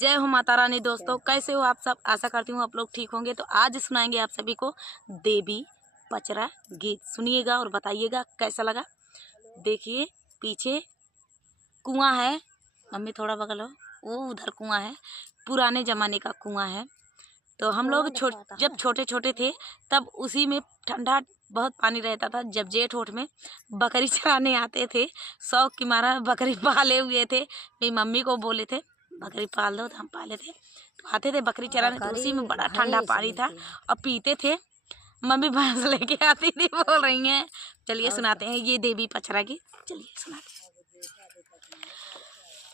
जय हो माता रानी। दोस्तों कैसे हो आप सब? आशा करती हूँ आप लोग ठीक होंगे। तो आज सुनाएंगे आप सभी को देवी पचरा गीत। सुनिएगा और बताइएगा कैसा लगा। देखिए पीछे कुआं है, मम्मी थोड़ा बगल हो, वो उधर कुआं है, पुराने ज़माने का कुआं है। तो हम लोग जब छोटे छोटे थे तब उसी में ठंडा बहुत पानी रहता था। जब जेठ ओठ में बकरी चराने आते थे, शौक की मारा बकरी पाले हुए थे। मेरी मम्मी को बोले थे बकरी पाल दो, तो हम पाले थे। तो आते थे बकरी चराने, तो उसी में बड़ा ठंडा पानी था और पीते थे। मम्मी भैंस लेके आती थी, बोल रही हैं। चलिए सुनाते हैं ये देवी पचरा की, चलिए सुनाते हैं।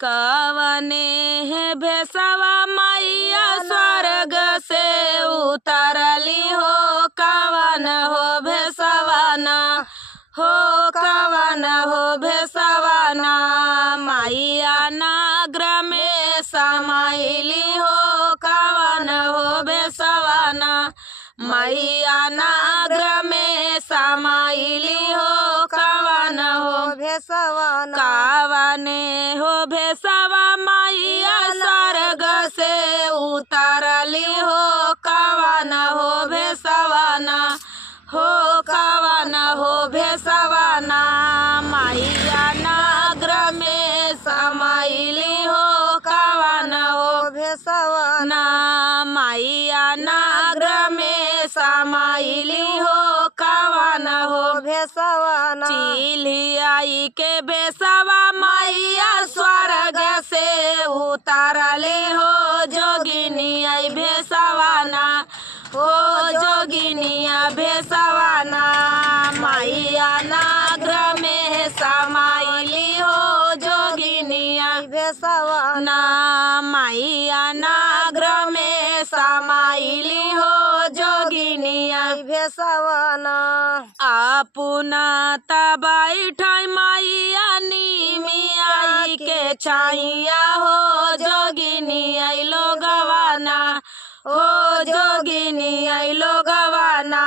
कवने है भैसवा मैया स्वर्ग से उतरली हो, कवन हो भैसवाना हो, कवन हो भैसवाना मैया नागर में समाइली हो, कवन हो भैसवाना मैया नागर में समाइली हो, कवन हो भेसवाना कावने हो भैसवा मैया स्वर्ग से उतरली हो, कवन हो भैसवाना हो, कवन हो भैसवाना मैया नागर में समाइली हो, कवन हो भेसवाना मैया नागर में समाइली हो, कवन हो भेसवाना चिल्हियाई के बेसवा मैया स्वर्ग से उतारले हो, जोगिनिया भेसवाना हो, जोगिनिया भेसवाना मैया नागर में समाइली हो, जोगिनिया भेसवाना मैया नागर में समाइली हो, जोगिनिया भेसवाना अपना तबाइठ मैया नीमिया के छाइया हो, जोगिनिया लोगवाना हो, जोगिनिया लोगवाना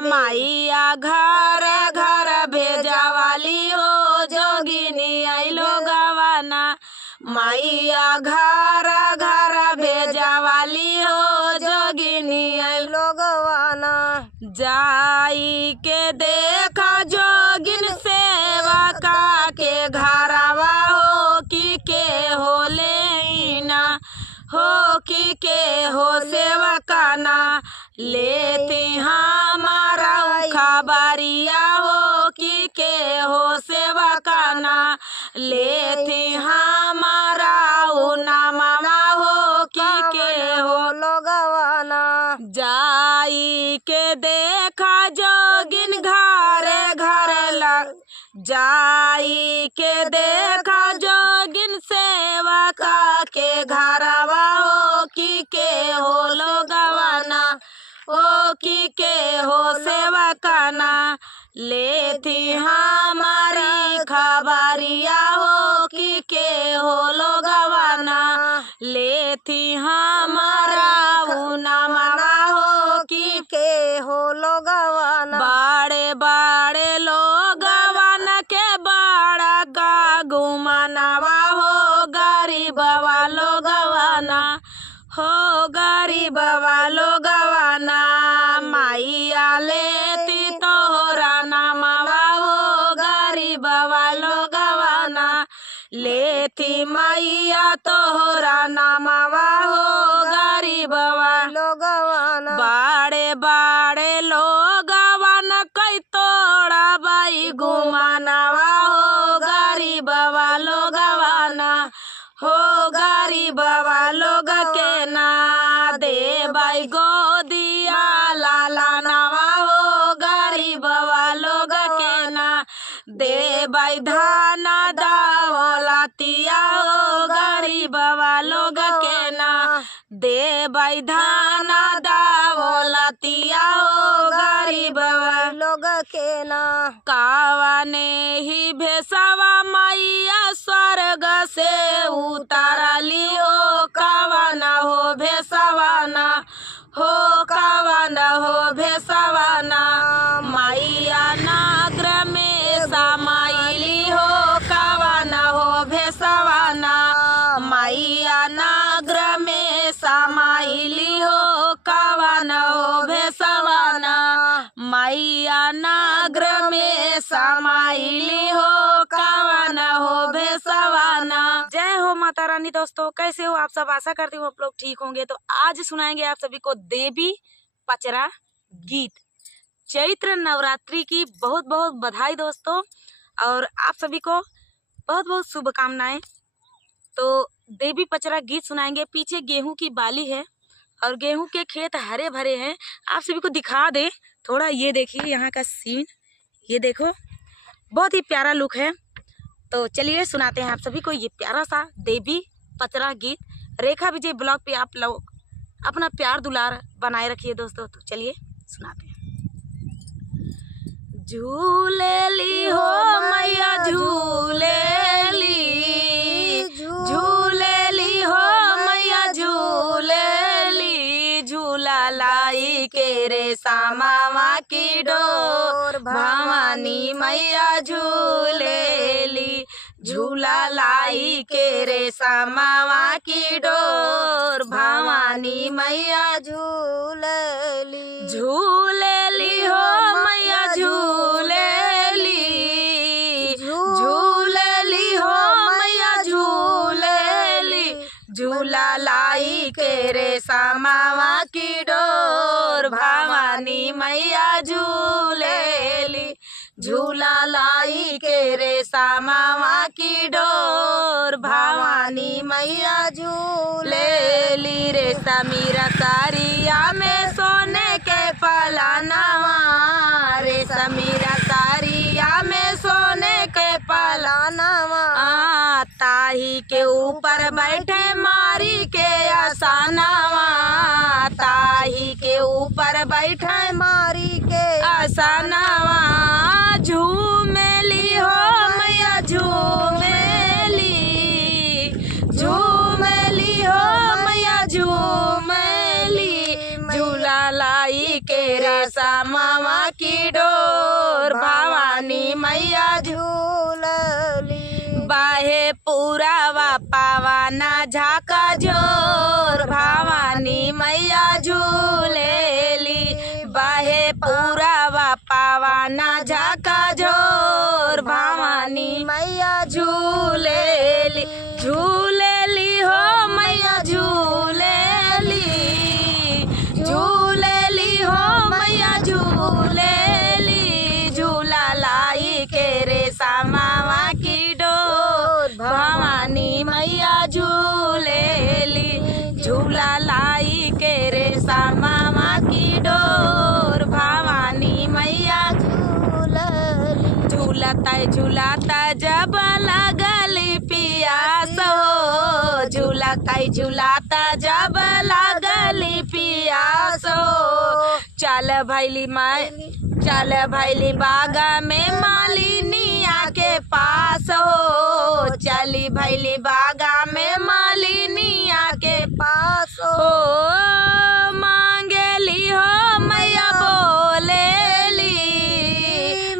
मैया घर घर भेजवाली हो, जोगिनिया लोगवाना मैया घर घर भेजवाली हो, जोगिनिया लोगवाना जाई के देखा जोगिन सेवा का के घरवा हो, कि हो लेना हो, कि हो सेवा काना लेती हमारा खबरिया हो, कि हो सेवा काना लेती हमारा नामा हो, कि हो लोगवाना जाई के देखा जोगिन घर घर लग जाई के देखा जोगिन सेवा का के घरवा हो, कि हो लोगवाना हो, कि हो सेवा काना लेती हमारी खबरिया हो, कि हो लोगवाना लेती हमारा नामा हो, कि हो लोगवाना बड़े बड़े लोगवन के बड़ा का गुमानवा हो, गरीबवा लोगवाना हो, गरीबवा लोगवाना मैया लेती तोहरा नामवा हो, गरीबवा लोगवाना लेती मैया तोहरा नामवा हो, गरीबवा लोगवाना बड़े बड़े लोगवन कई तोड़ा बाई गुमानवा हो, गरीबवा लोगवाना हो, गरीबवा लोग के ना दे बाई गोदिया लाला नवा हो, गरीबवा लोग के ना दे बाई धाना दावलातिया हो, गरीबवा लोग के ना दे बाई धाना दावलातिया हो, गरीबवा लोग के ना कावने ही भेसवा मैया स्वर्ग से उतारली हो, कवन हो भेसवाना हो, कवन हो भेसवाना मैया नागर में समाइली हो, कवन हो भेसवाना मैया नागर समाइली हो कवन हो भेसवाना, मैया नागर में समाइली हो कवन हो भेसवाना। जय हो माता रानी। दोस्तों कैसे हो आप सब, आशा करती हूँ आप लोग ठीक होंगे। तो आज सुनाएंगे आप सभी को देवी पचरा गीत। चैत्र नवरात्रि की बहुत बहुत बधाई दोस्तों, और आप सभी को बहुत बहुत शुभकामनाएं। तो देवी पचरा गीत सुनाएंगे। पीछे गेहूं की बाली है और गेहूं के खेत हरे भरे हैं। आप सभी को दिखा दे थोड़ा, ये देखिए यहाँ का सीन, ये देखो बहुत ही प्यारा लुक है। तो चलिए सुनाते हैं आप सभी को ये प्यारा सा देवी पचरा गीत। रेखा विजय ब्लॉग पे आप लोग अपना प्यार दुलार बनाए रखिए दोस्तों। तो चलिए सुनाते हैं। झूले ली हो मैया झूले ली, झूले ली हो मैया झूले ली, झूला लाई के रे सामावा की डोर, भवानी मैया झूले ली, झूला लाई के रे सामावा की डोर, भवानी मैया झूले ली, झूले ली हो मैया झूले ली, झूले ली हो मैया झूले ली, झूला लाई के रे सामावा की डोर, भवानी मैया झूले ली, झूला लाई के रे सामावा की डोर, भवानी मैया झूले ली। रे समीरा सारिया में सोने के पलानवा, रे समीरा सारिया में सोने के पलानवा, ताही के ऊपर बैठे मारी के आसनवा, ताही के ऊपर बैठे मारी के आसनवा, झूमेली हो मैया झूमेली, झूमेली हो मैया झूमेली, झूला लाई के रे सामावा की डोर, भवानी मैया झूलली, बाहे पूरा पावाना झाका जोर, भवानी मैया झूलेली, बाहे पूरा पावाना झाका जोर, भवानी मैया झूलेली, झूलेली हो मैया झूलेली, झूलेली हो मैया झूलेली, झूला लाई के रे सामावा की डोर, भवानी मैया झूलेली, झूला लाई के रे सामावा की डोर, भवानी मैया झूलली, झूलता झूलता जब लगली पियास हो, झूलता झूलता जब लगली पियास हो, चल भैली माई चल भैली बागा में मालिनिया के पास हो, चली भैली बागा में मालिनिया के पास हो, मांगेली हो मैया बोलेली,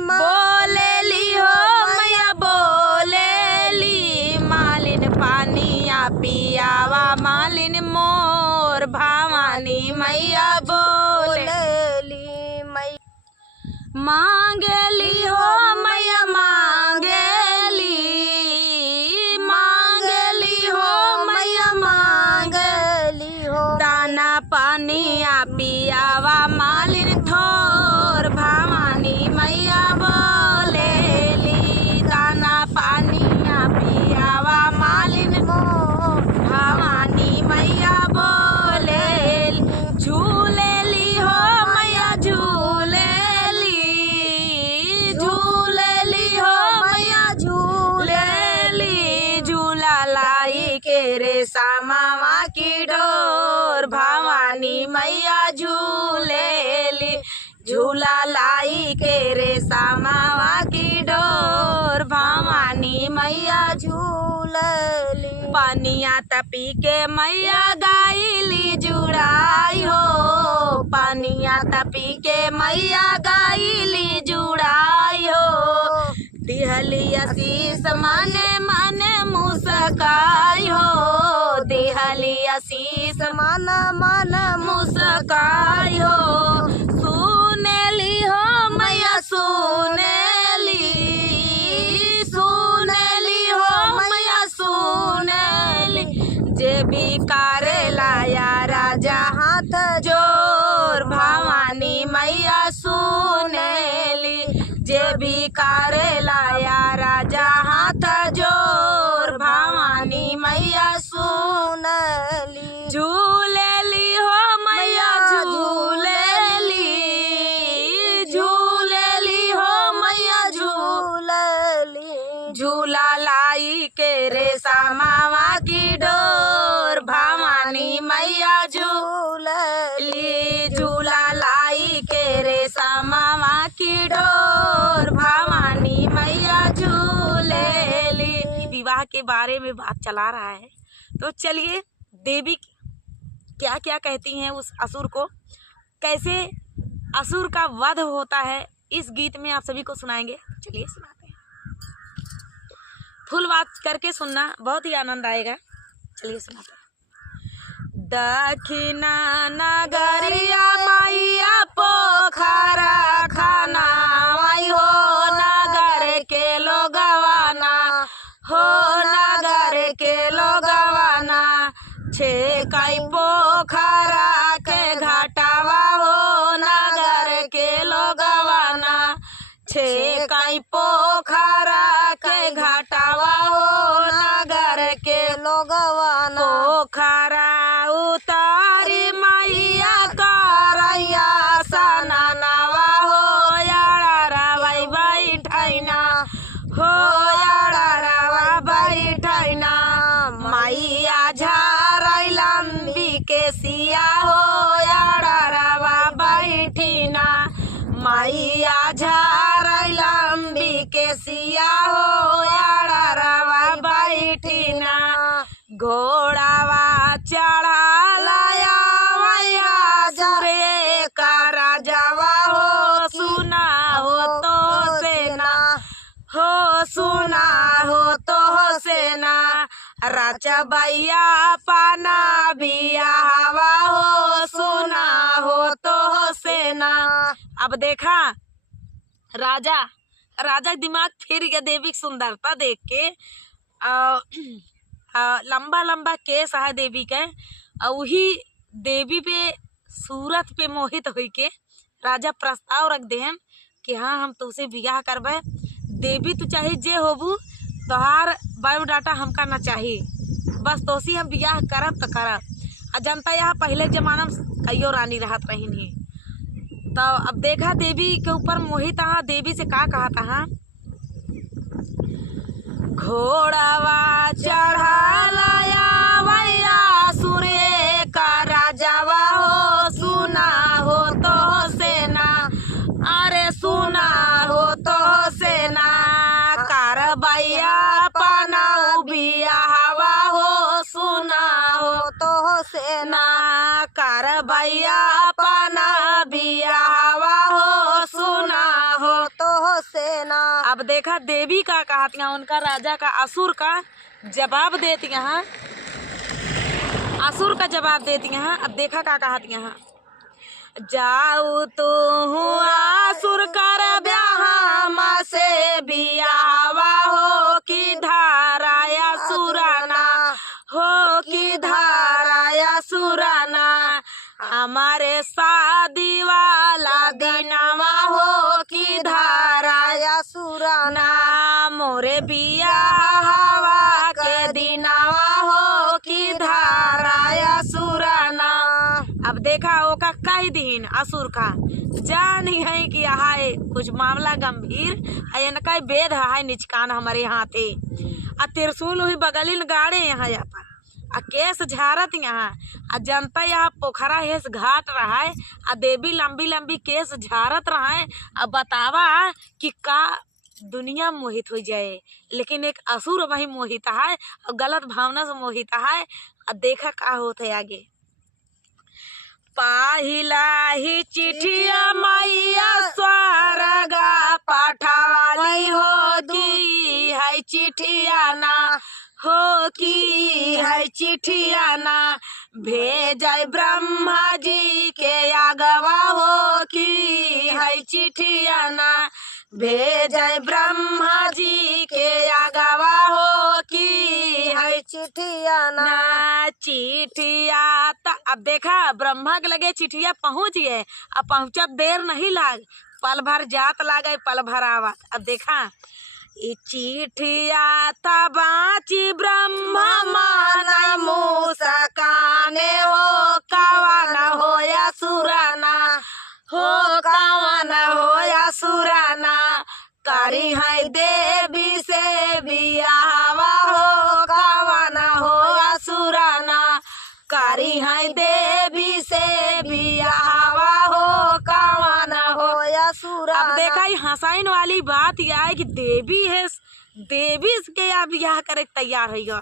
बोलेली हो मैया बोलेली, मालिन पानिया पियावा मालिन मोर, भवानी मैया बोलेली, मांगेली हो मैया मांगेली, मांगेली हो मैया मांगली हो, दाना पानिया पियावा मालिन थोर, भवानी मैया बोलेली, दाना पानिया पियावा मालिन मोर, भवानी मैया बोलेली, झूलेली हो मैया झूलेली, झूलेली हो मैया झूलेली, झूला लाई के रे सामावा की डोर, भवानी मैया झूलेली, झूला लाई के रे सामावा की डोर, भवानी मैया झूलली, पानिया तपी के मैया गाइली जुड़ाई हो, पानिया तपी के मैया गाइली जुड़ाई हो, दिहली आशीष मने मने मुस्काई हो, देहली आशीष मन मन मुस्काई हो सुनेली हो मैया सुनेली सुनेली हो मैया सुनेली जे भी करेला या राजा हाथ जोर भवानी मैया सुनेली जे भी करेला या राजा हाथ जोर भवानी मैया सुनली झूलेली हो मैया झूलेली झूलेली हो मैया झूलली झूला लाई के रे समावा की डोर भवानी मैया झूलेली झूला लाई के रे समावा की डोर भवानी मैया झूलेली। विवाह के बारे में बात चला रहा है तो चलिए देवी क्या क्या कहती हैं उस असुर को, कैसे असुर का वध होता है, इस गीत में आप सभी को सुनाएंगे। चलिए सुनाते हैं, फुल बात करके सुनना, बहुत ही आनंद आएगा। चलिए सुनाते हैं। दक्षिणा नगरिया मैया पोखरा खाना माई हो नगर के लोगवाना हो नगर के लोगवाना छे कई पोखरा के घाटावा हो नगर के लोगवाना छे कई पोखरा के घाटावा हो नगर के लोगवाना पोखरा उतारी मैया करैया सननवा हो यारा रवै बैठैना हो यारा रवा बैठैना मैया झारै लंबी के सिया हो यारा रवा बैठिना मैया झारै लंबी के सिया हो यारा रवा बैठिना घोड़ावा चढ़ालाया मैया सुरे का राजावा हो सुना हो तो सेना हो सुना हो तो सेना राजा भैया पाना बिया हवा हो सुना हो तो सेना। अब देखा राजा राजा दिमाग फिर गया देवी की सुंदरता देख के। लंबा लंबा केस है देवी के, वही देवी पे सूरत पे मोहित होई के राजा प्रस्ताव रख दे कि हाँ हम तुझसे बियाह करबे। देवी तू चाहे जे होबू तोहार बायोडाटा हमका ना चाहिए, बस तोसी हम बियाह करब तो करब। आ जनता यहाँ पहले जमाना में कईयो रानी रहत रही ही। तो अब देखा देवी के ऊपर मोहित हाँ देवी से का कहा था, घोड़ावा चढ़ालाया भैया सूर्य का राजावा हो सुना हो तो सेना अरे सुना हो तो सेना कारबैया पनाऊ बिया हवा हो सुना हो तो सेना कारबैया पना बिया हवा हो सुना हो तो सेना। अब देखा देवी का कहती हैं, उनका राजा का असुर का जवाब देती हैं, असुर का जवाब देती हैं। अब देखा का कहती हैं, जाऊ तो असुर कर ब्याह से बियावा हो कि धाराया सुराना हो कि धाराया सुराना हमारे शादी वाला दिनवा हो कि धाराया सुराना मोरे बियाहवा के दिनवा हो कि धाराया सुराना। अब देखा ओका कई दिन असुर का जान ही है कि हाय कुछ मामला गंभीर है, इनका वेद है निचकान हमारे यहाँ थे आ त्रिशूल हुई बगलिन गाड़े यहाँ पर आ केस झारत यहाँ आ जनता यहाँ पोखरा हेस घाट रहा है आ देवी लंबी लंबी केस झारत रहा है। अब बतावा कि का दुनिया मोहित हो जाए, लेकिन एक असुर वही मोहित है और गलत भावना से मोहित है। और देखा का होता है आगे, पहिला ही चिठिया मैया स्वर्गा पठाली हो दी है चिठिया ना हो की है चिट्ठिया ना भेजाय ब्रह्मा जी के आगवा हो की है चिट्ठिया ना भेजाय ब्रह्मा जी के आगवा हो की है चिट्ठिया ना ना चिट्ठिया। अब देखा ब्रह्मा के लगे चिट्ठिया पहुंच गए। अब पहुंचत देर नहीं लाग, पल भर जात लागे पल भर आवत। अब देखा ई चिट्ठिया बाची ब्रह्मा माना मूसा काने हो कावन हो या सुराना हो कावन हो या सुराना करी है देवी से बियाहवा हो कावन हो या सुराना करी है देवी से बियाहवा हो कावन हो या सुरा। अब देखा ये हंसाइन वाली बात यह है कि देवी है, देवी के अब ब्याह करे तैयार है।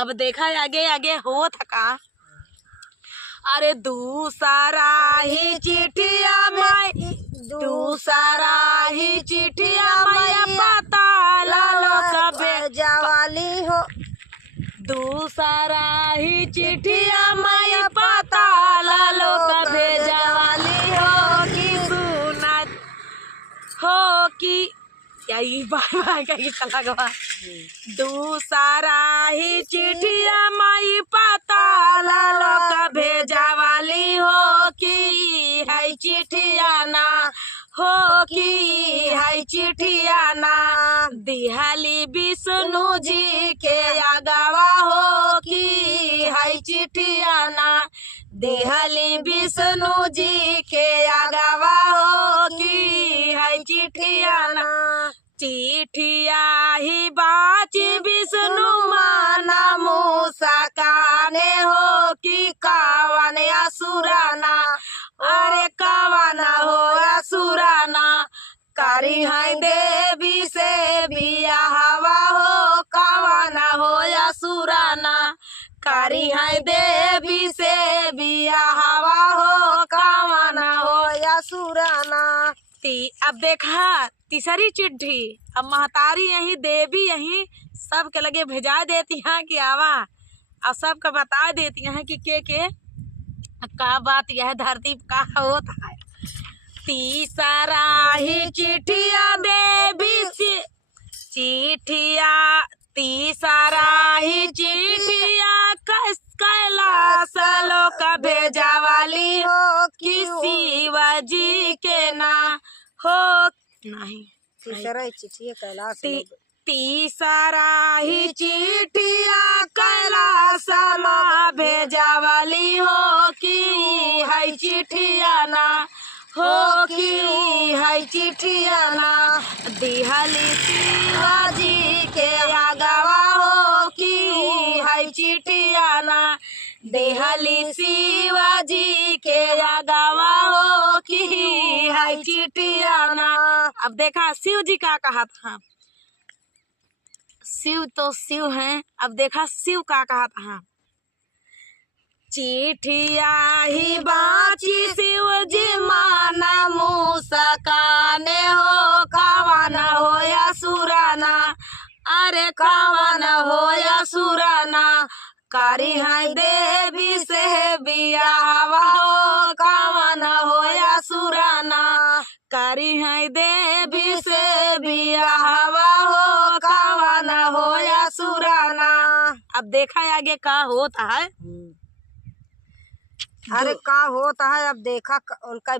अब देखा आगे आगे हो थका। अरे दूसरा ही चिट्ठिया मैं दूसरा ही चिट्ठिया मैं पता लालो कबे जवाली हो दूसरा ही चिट्ठिया मैं पता लालो कबे जवाली हो की सुनत हो की क्या ये बार का चला गवा। दूसरा ही चिट्ठिया माई पता लालो का भेजा वाली हो की है चिट्ठिया ना हो की है चिट्ठिया ना दिहाली विष्णु जी के आगवा हो की है चिट्ठिया ना दिहाली विष्णु जी के आगवा हो की है चिट्ठिया ना चिट्ठिया ही बाची विष्णु माना मूसा काने हो कि कावन असुराना अरे कावन हो असुराना करी है देवी से बियाहवा हो कावन हो असुराना करी है देवी से बियाहवा हो कावन हो असुराना। अब देखा तीसरी चिट्ठी। अब महतारी यही देवी यही सबके लगे भेजा देती हैं कि आवा और सबके बता देती हैं कि के का बात यह धरती का होता है। तीसरा ही चिट्ठिया देवी से चिट्ठिया तीसरा ही चिट्ठिया कैलाश लोक भेजा वाली हो कि शिवाजी के ना हो नहीं तीसरा चिट्ठी कैलाश तीसरा ही चिट्ठिया कैलाश माँ भेजा वाली हो कि है चिट्ठिया ना हो कि है चिट्ठिया ना दिहली शिवाजी के आगवा हो कि है चिट्ठिया ना देहली शिवाजी के आगवा हो कि है चिट्ठिया ना। अब देखा शिव जी का कहा था, शिव तो शिव हैं। अब देखा शिव का कहा था चिट्ठिया ही बाची शिव जी माना मूसा काने हो कावन हो या सुराना अरे कावन हो या सुराना करी है देवी से बियाहवा हो कावन हो या सुराना करी है देवी से बियाहवा हो कावन हो या सुराना। अब देखा आगे का होता है। अरे का होता है। अब देखा उनका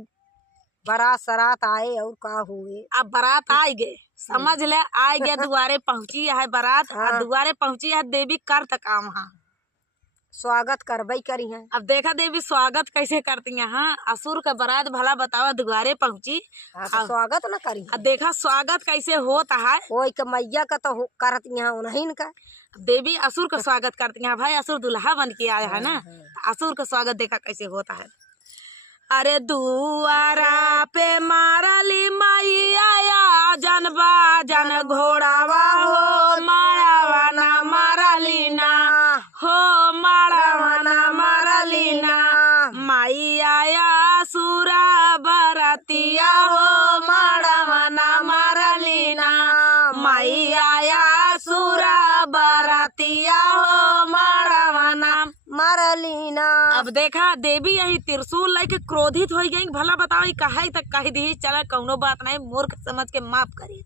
बारात सरात आए और का हुए। अब बारात आ गए, समझ ले आ गया दुआरे पहुंची है बारात। हाँ। दुआरे पहुंची है देवी कर तक वहाँ स्वागत करबई करी है। अब देखा देवी स्वागत कैसे करती है। हाँ असुर का बारात भला बतावा दुआरे पहुंची तो स्वागत न करी। अब देखा स्वागत कैसे होता है। कोई के मैया का तो करती है उन्हीं का। देवी असुर का स्वागत करती है। भाई असुर दुल्हा बन के आया है ना, असुर का स्वागत देखा कैसे होता है। अरे दुआरा पे मारली मैया जनबा जन घोड़ावा हो मारावा ना मारली ना हो मारावा ना मारली ना मैया सुरा बरतिया हो मारावा ना मारली ना मैया सुरा बरतिया मारलीना। अब देखा देवी यही त्रिशूल लेके क्रोधित हो गई। भला बताओ कहा तक कह दी चला कौनो बात नहीं, मूर्ख समझ के माफ करे,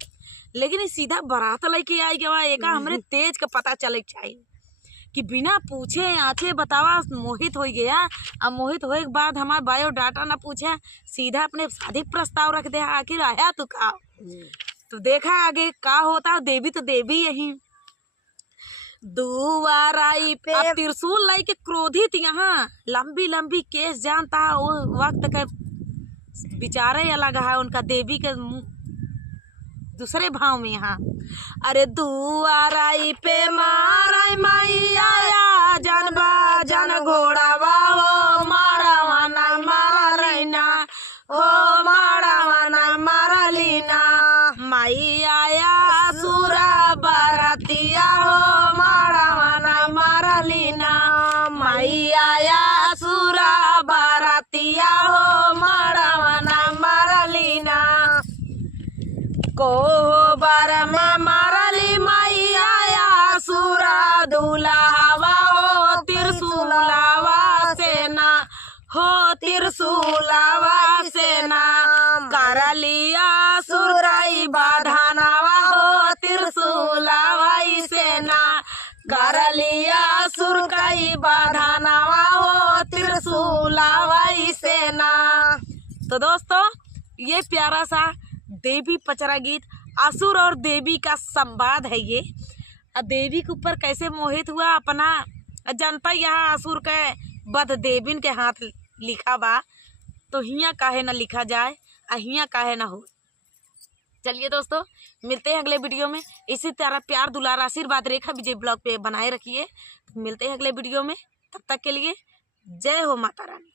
लेकिन ई सीधा बारात लेके आई गवा। एका हमरे तेज का पता चले चाहिए कि बिना पूछे आंखें बतावा मोहित हो गया। अब मोहित होए के बाद हमारा बायोडाटा ना पूछे, सीधा अपने शादी प्रस्ताव रख दे। आखिर आया तू का? तो देखा आगे का होता। देवी तो देवी यही दुआराई पे अब त्रिशूल लाई के क्रोधित यहाँ लंबी लंबी केस जानता है। वो वक्त के विचारे अलग है उनका, देवी के दूसरे भाव में यहाँ। अरे दुआराई पे माराई मैया जनबा जन घोड़ावा हो मारावा ना मारलीना, हो मारावा ना मारलीना। मैया सुरा बरतिया हो मारावा ना मारलीना, मैया सुरा बरतिया हो मारावा ना मारलीना। कोहबर में मारली मैया सुरा दुलावा हो त्रिशूलावा सेना, हो त्रिशूलावा सेना। कर लिया सुरई बाधानावा हो त्रिशूलावा सेना, कर लिया सुरई बाधानावा हो त्रिशूलावा सेना। तो दोस्तों ये प्यारा सा देवी पचरा गीत असुर और देवी का संवाद है। ये देवी के ऊपर कैसे मोहित हुआ अपना जनता। यहाँ असुर के वध देवीन के हाथ लिखा बा, तो हियाँ काहे ना लिखा जाए, हियाँ काहे ना हो। चलिए दोस्तों मिलते हैं अगले वीडियो में। इसी तरह प्यार दुलार आशीर्वाद रेखा विजय ब्लॉग पे बनाए रखिए। मिलते हैं अगले वीडियो में, तब तक के लिए जय हो माता रानी।